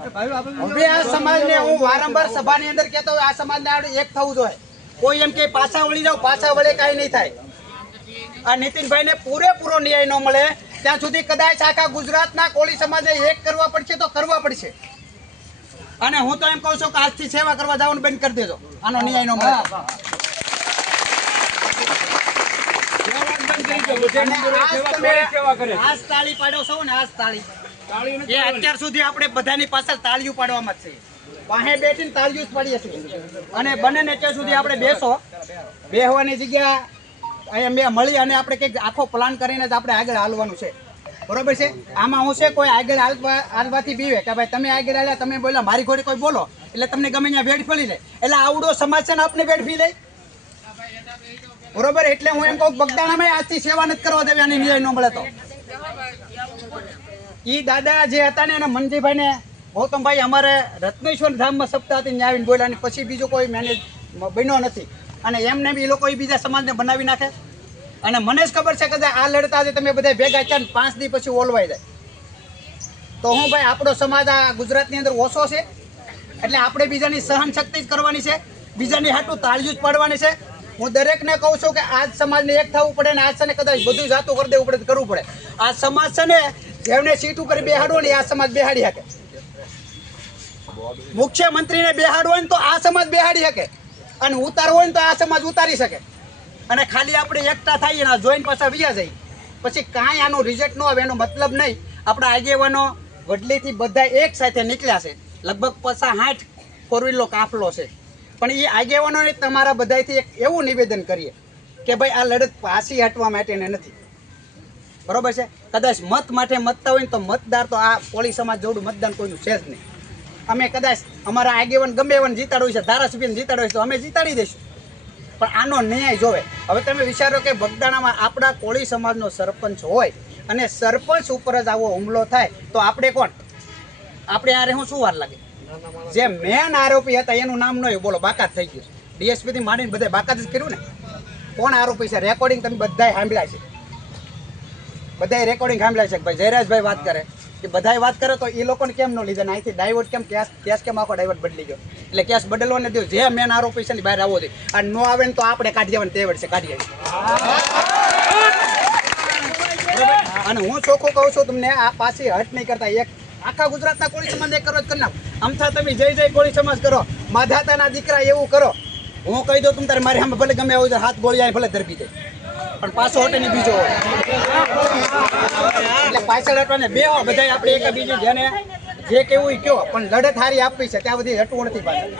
હવે આ સમાજને હું વારંવાર સભાની અંદર કહેતો હોય, આ સમાજને એક થવું જોઈએ. કોઈ એમ કે પાછા વળી જાવ, પાછા વળે કાંઈ નહીં થાય. આ નીતિનભાઈને પૂરેપૂરો ન્યાય ન મળે ત્યાં સુધી કદાચ આખા ગુજરાતના કોળી સમાજને એક કરવા પડશે તો કરવા પડશે. અને હું તો એમ કહું છું કે આજથી સેવા કરવા જવાનું બંધ કરી દેજો, આનો ન્યાય ન મળે. આજ તાળી પાડો છો ને, આજ તાળી એ અત્યાર સુધી આપણે બધાની પાછળ તાળીઓ પાડવામાં જ છે. વાહે બેઠીને તાળીઓ જ પાડીએ છીએ. અને બને ને ત્યાં સુધી આપણે બેસો, બેહવાની જગ્યા અહીંયા મેં મળી અને આપણે કંઈક આખો પ્લાન કરીને જ આપણે આગળ હાલવાનું છે. બરોબર છે? આમાં હું છે કોઈ આગળ હાલવાથી બીવે કે ભાઈ તમે આગળ હાલ્યા, તમે બોલ્યા, મારી ઘોડી કોઈ બોલો એટલે તમને ગમે ત્યાં વેડ ફળી લે. એટલે આવડો સમાજ છે ને આપણે વેડ ફી લે. બરોબર? એટલે હું એમ કહું બગદાણામાં આજથી સેવા નથી કરવા દેવી, આની ન્યાય ન મળે તો. ઈ દાદા જે હતા ને એના મનજીભાઈ ને ગૌતમભાઈ અમારે રત્નેશ્વર ધામમાં સપ્તાહ હતી, આવીને બોલ્યા, પછી બીજો કોઈ મેનેજ બન્યો નથી. અને એમને બી એ લોકો બીજા સમાજને બનાવી નાખે. અને મને જ ખબર છે કે આ લડતા જે તમે બધા ભેગા થયા 5 દી પછી ઓલવાઈ જાય તો હું ભાઈ આપણો સમાજ આ ગુજરાતની અંદર ઓછો છે. એટલે આપણે બીજાની સહન શક્તિ જ કરવાની છે, બીજાની હાટું તાળીઓ જ પાડવાની છે. હું દરેકને કહું છું કે આજ સમાજને એક થવું પડે ને આજ છે ને કદાચ બધું જાતું કરી દેવું પડે, કરવું પડે. આ સમાજ છે ને જેમને સીટ ઉપર બેહાડવો ને આ સમાજ બેહાડી શકે. મુખ્યમંત્રીને બેહાડવો હોય ને તો આ સમાજ બેહાડી શકે, અને ઉતારવો હોય ને તો આ સમાજ ઉતારી શકે. અને ખાલી આપણે એકતા થઈએ ને જોઈને પાછા વ્યા જઈએ પછી કાંઈ આનું રિઝલ્ટ ન આવે એનો મતલબ નહીં. આપણા આગેવાનો વડલીથી બધા એક સાથે નીકળ્યા છે, લગભગ 50-60 ફોરવ્હીલનો કાફલો છે. પણ એ આગેવાનોને તમારા બધાથી એક એવું નિવેદન કરીએ કે ભાઈ આ લડત પાછી હટવા માટેને નથી. બરોબર છે? કદાચ મત માટે મતતા હોય ને તો મતદાર તો આ કોળી સમાજ જોડું મતદાન કોઈનું છે જ નહીં. અમે કદાચ અમારા આગેવાન ગમે એવાને જીતાડવું છે, ધારાસભ્યને જીતાડવું છે તો અમે જીતાડી દઈશું, પણ આનો ન્યાય જોવે. હવે તમે વિચારો કે બગદાણામાં આપણા કોળી સમાજનો સરપંચ હોય અને સરપંચ ઉપર જ આવો હુમલો થાય તો આપણે કોણ? આપણે યારે હું શું વાર લાગે? જે મેન આરોપી હતા એનું નામ ન હોય, બોલો બાકાત થઈ ગયું. ડીએસપી થી માંડીને બધા બાકાત જ કર્યું ને. કોણ આરોપી છે? રેકોર્ડિંગ તમે બધાય સાંભળ્યા છે, બધાય રેકોર્ડિંગ સાંભળ્યા છે. ભાઈ જયરાજભાઈ વાત કરે કે બધાય વાત કરે તો એ લોકોને કેમ ન લીધા ને અહીંથી ડાયવર્ટ કેમ કેસ કેમ આખો ડાયવર્ટ બદલી ગયો? એટલે કેસ બદલવાને દો, જે મેન આરોપી છે ને બહાર આવવો જોઈએ. અને ન આવે ને તો આપણે કાઢી જવાની તેવડ છે, કાઢી આવી. અને હું ચોખ્ખું કહું છું તમને, આ પાછી હટ નહીં કરતા. એક આખા ગુજરાતના કોળી સમાજ એક કરો જ કરી નાખ. અમથા તમે જય જય કોળી સમાજ કરો, માધાતાના દીકરા એવું કરો. હું કહી દઉં તમે તારે મારી સામે ભલે ગમે આવું હાથ ગોળી આવે ભલે ધરબી જાય, પણ પાછો હટે નહીં બીજો. એટલે પાછળ હટવાને બે બધા આપણે એક બીજું જેને જે કેવું કયો, પણ લડત હારી આપવી છે ત્યાં બધી હટવું નથી પાછળ.